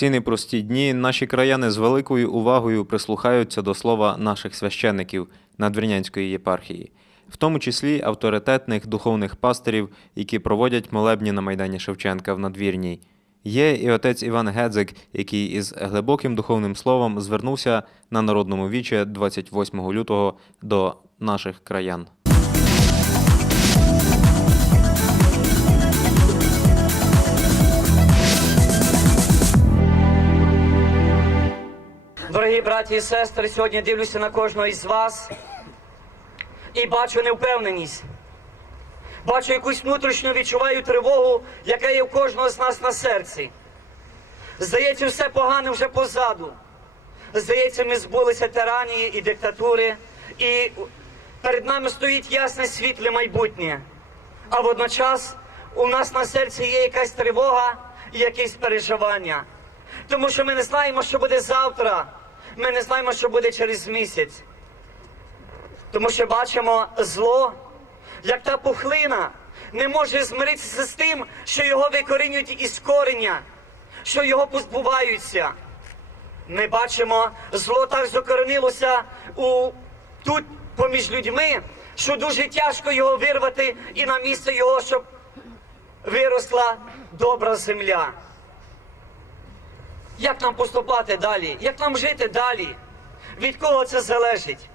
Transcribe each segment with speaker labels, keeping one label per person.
Speaker 1: Ці непрості дні наші краяни з великою увагою прислухаються до слова наших священників Надвірнянської єпархії, в тому числі авторитетних духовних пастирів, які проводять молебні на Майдані Шевченка в Надвірній. Є і отець Іван Гедзик, який із глибоким духовним словом звернувся на народному віче 28 лютого до наших краян.
Speaker 2: Дорогі браті і сестри, сьогодні дивлюся на кожного із вас і бачу невпевненість. Бачу якусь внутрішню відчуваю тривогу, яка є в кожного з нас на серці. Здається, все погане вже позаду. Здається, ми збулися тиранії і диктатури, і перед нами стоїть ясне світле майбутнє. А водночас у нас на серці є якась тривога і якесь переживання. Тому що ми не знаємо, що буде завтра. Ми не знаємо, що буде через місяць. Тому що бачимо зло, як та пухлина не може змиритися з тим, що його викорінюють із корення, що його позбуваються. Ми бачимо, зло так закоренилося у тут поміж людьми, що дуже тяжко його вирвати і на місце його, щоб виросла добра земля. Як нам поступати далі? Як нам жити далі? Від кого це залежить?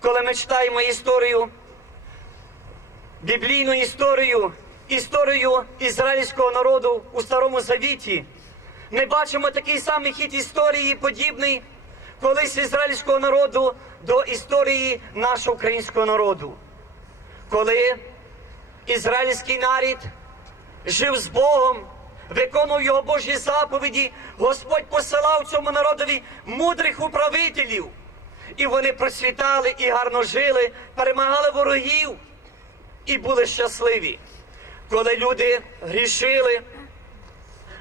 Speaker 2: Коли ми читаємо історію, біблійну історію, історію ізраїльського народу у Старому Завіті, ми бачимо такий самий хід історії, подібний колись ізраїльського народу до історії нашого українського народу. Коли ізраїльський народ жив з Богом, виконував його Божі заповіді, Господь посилав цьому народові мудрих управителів. І вони процвітали і гарно жили, перемагали ворогів і були щасливі. Коли люди грішили,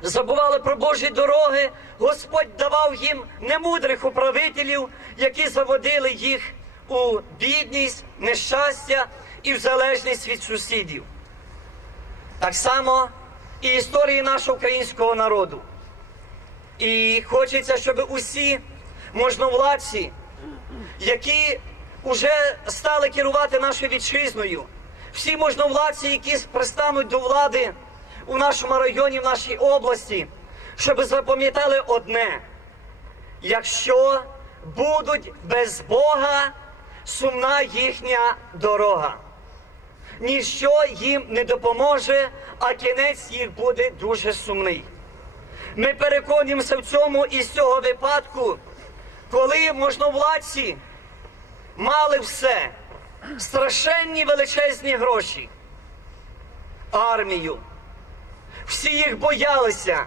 Speaker 2: забували про Божі дороги, Господь давав їм немудрих управителів, які заводили їх у бідність, нещастя і в залежність від сусідів. Так само і історії нашого українського народу. І хочеться, щоб усі можновладці, які вже стали керувати нашою вітчизною, всі можновладці, які пристануть до влади у нашому районі, в нашій області, щоб запам'ятали одне: якщо будуть без Бога, сумна їхня дорога ніщо їм не допоможе, а кінець їх буде дуже сумний. Ми переконуємося в цьому із цього випадку, коли можновладці мали все, страшенні величезні гроші, армію. Всі їх боялися.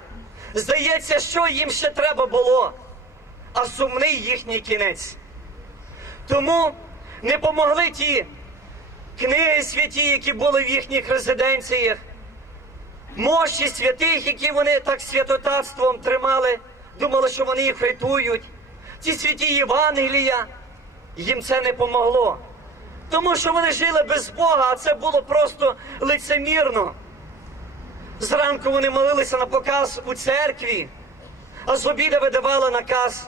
Speaker 2: Здається, що їм ще треба було, а сумний їхній кінець. Тому не помогли ті книги святі, які були в їхніх резиденціях, мощі святих, які вони так святотатством тримали, думали, що вони їх рятують. Ці святі Євангелія, їм це не помогло. Тому що вони жили без Бога, а це було просто лицемірно. Зранку вони молилися на показ у церкві, а з обіда видавали наказ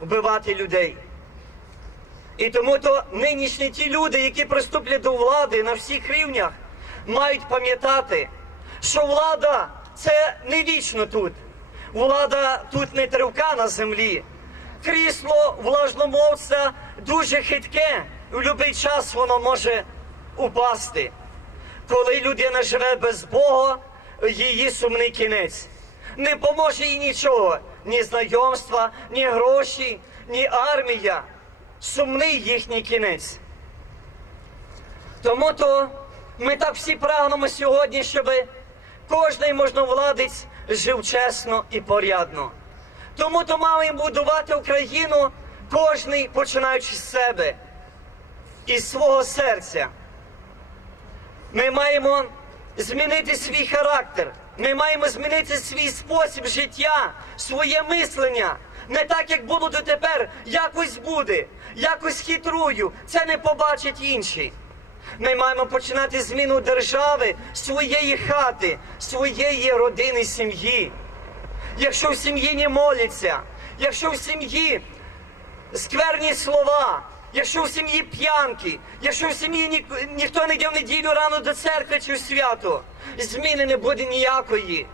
Speaker 2: вбивати людей. І тому то нинішні ті люди, які приступлять до влади на всіх рівнях, мають пам'ятати, що влада це не вічно тут. Влада тут не тривка на землі. Крісло влажномовця дуже хитке, в будь-який час воно може упасти. Коли людина живе без Бога, її сумний кінець. Не поможе їй нічого, ні знайомства, ні гроші, ні армія сумний їхній кінець. Тому то ми так всі прагнемо сьогодні, щоб кожний можновладець жив чесно і порядно. Тому то маємо будувати Україну кожний, починаючи з себе, із свого серця. Ми маємо змінити свій характер. Ми маємо змінити свій спосіб життя, своє мислення. Не так, як було дотепер, якось буде, якось хитрую. Це не побачать інші. Ми маємо починати зміну держави, своєї хати, своєї родини, сім'ї. якщо в сім'ї не моляться, якщо в сім'ї скверні слова, якщо в сім'ї п'янки, якщо в сім'ї ні, ніхто не йде в неділю рано до церкви чи в свято, зміни не буде ніякої.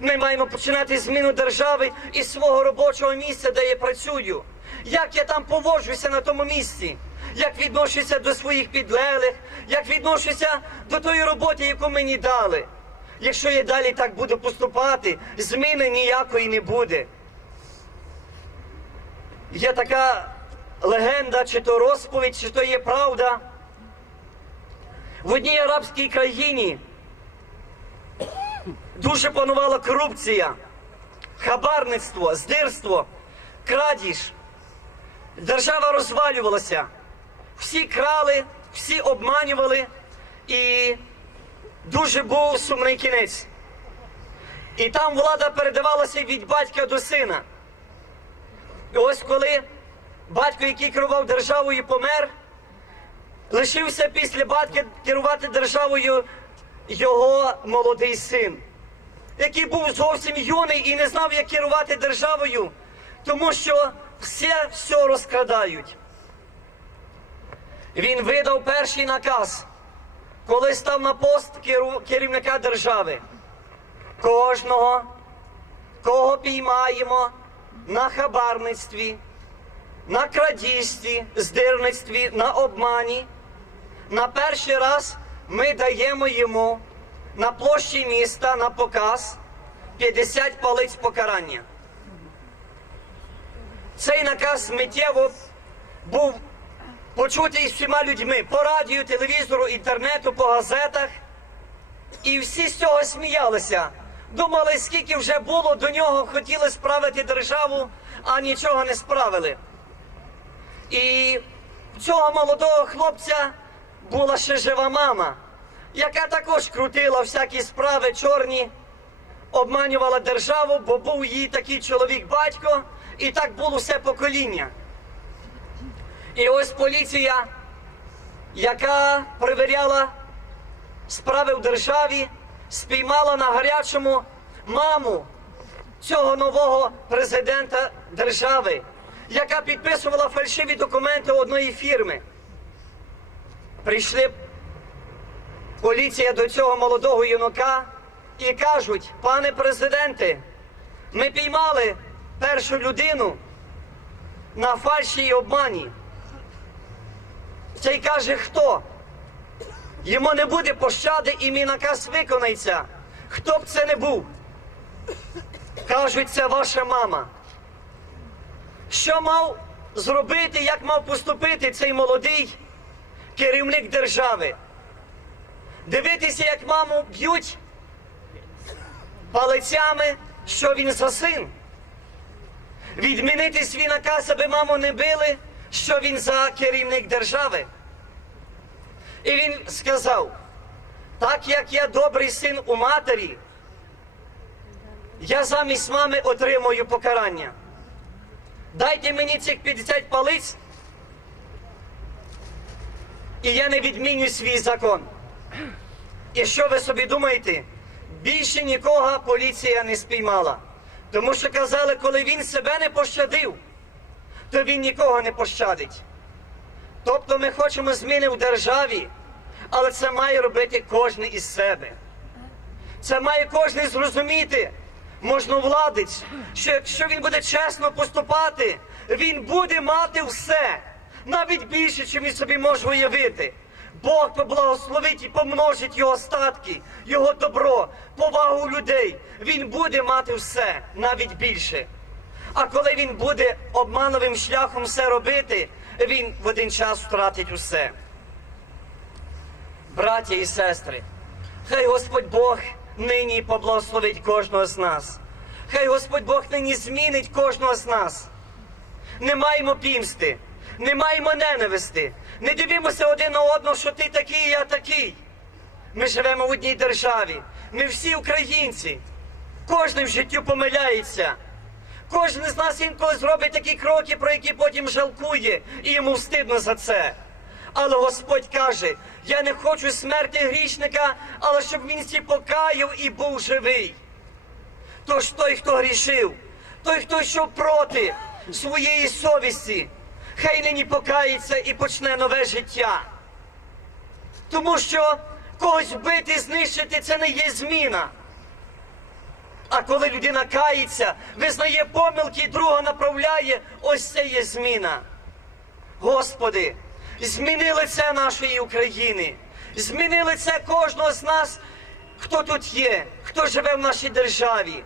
Speaker 2: Ми маємо починати зміну держави із свого робочого місця, де я працюю. Як я там поводжуся на тому місці, як відношуся до своїх підлеглих, як відношуся до тої роботи, яку мені дали. Якщо я далі так буду поступати, зміни ніякої не буде. Є така легенда, чи то розповідь, чи то є правда. В одній арабській країні дуже панувала корупція, хабарництво, здирство, крадіж. Держава розвалювалася. Всі крали, всі обманювали, і дуже був сумний кінець. І там влада передавалася від батька до сина. І ось коли батько, який керував державою, помер, лишився після батька керувати державою його молодий син, який був зовсім юний і не знав, як керувати державою, тому що все все розкрадають. Він видав перший наказ, коли став на пост керівника держави. Кожного, кого піймаємо на хабарництві, на крадіжстві, здирництві, на обмані, на перший раз ми даємо йому на площі міста на показ 50 палиць покарання. Цей наказ миттєво був почутий всіма людьми по радіо, телевізору, інтернету, по газетах. І всі з цього сміялися. Думали, скільки вже було, до нього хотіли справити державу, а нічого не справили. І цього молодого хлопця була ще жива мама, яка також крутила всякі справи чорні, обманювала державу, бо був її такий чоловік-батько, і так було все покоління. І ось поліція, яка перевіряла справи в державі, спіймала на гарячому маму цього нового президента держави, яка підписувала фальшиві документи одної фірми. Прийшли поліція до цього молодого юнака і кажуть, пане президенте, ми піймали першу людину на фальші і обмані. Цей каже, хто? Йому не буде пощади і мій наказ виконається. Хто б це не був? Кажуть, це ваша мама. Що мав зробити, як мав поступити цей молодий керівник держави? Дивитися, як маму б'ють палицями, що він за син. Відмінити свій наказ, аби маму не били, що він за керівник держави. І він сказав: так як я добрий син у матері, я замість мами отримую покарання. Дайте мені цих 50 палиць, і я не відміню свій закон. І що ви собі думаєте? Більше нікого поліція не спіймала. Тому що казали, коли він себе не пощадив, то він нікого не пощадить. Тобто ми хочемо зміни в державі, але це має робити кожен із себе. Це має кожен зрозуміти, можновладець, що якщо він буде чесно поступати, він буде мати все, навіть більше, чим він собі може уявити. Бог поблагословить і помножить його статки, його добро, повагу людей. Він буде мати все, навіть більше. А коли він буде обмановим шляхом все робити, він в один час втратить усе. Браття і сестри, хай Господь Бог нині поблагословить кожного з нас. Хай Господь Бог нині змінить кожного з нас. Не маємо пімсти, не маємо ненависти, не дивимося один на одного, що ти такий, я такий. Ми живемо в одній державі. Ми всі українці. Кожен в життю помиляється. Кожен з нас інколи зробить такі кроки, про які потім жалкує, і йому встидно за це. Але Господь каже: я не хочу смерті грішника, але щоб він всі покаяв і був живий. Тож той, хто грішив, той, хто йшов проти своєї совісті, хай нині покається і почне нове життя. Тому що когось вбити, знищити це не є зміна. А коли людина кається, визнає помилки, і друга направляє, ось це є зміна. Господи, зміни лице нашої України, зміни лице кожного з нас, хто тут є, хто живе в нашій державі.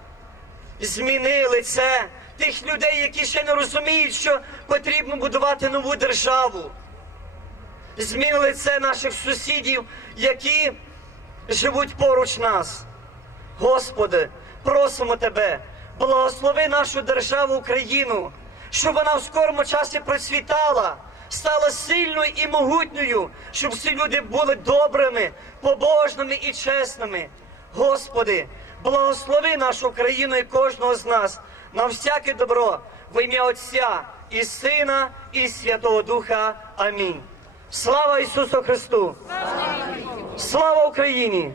Speaker 2: Зміни лице тих людей, які ще не розуміють, що потрібно будувати нову державу. Зміни лице наших сусідів, які живуть поруч нас. Господи, просимо Тебе, благослови нашу державу Україну, щоб вона в скорому часі процвітала, стала сильною і могутньою, щоб всі люди були добрими, побожними і чесними. Господи, благослови нашу країну і кожного з нас на всяке добро в ім'я Отця і Сина, і Святого Духа. Амінь. Слава Ісусу Христу! Слава Україні!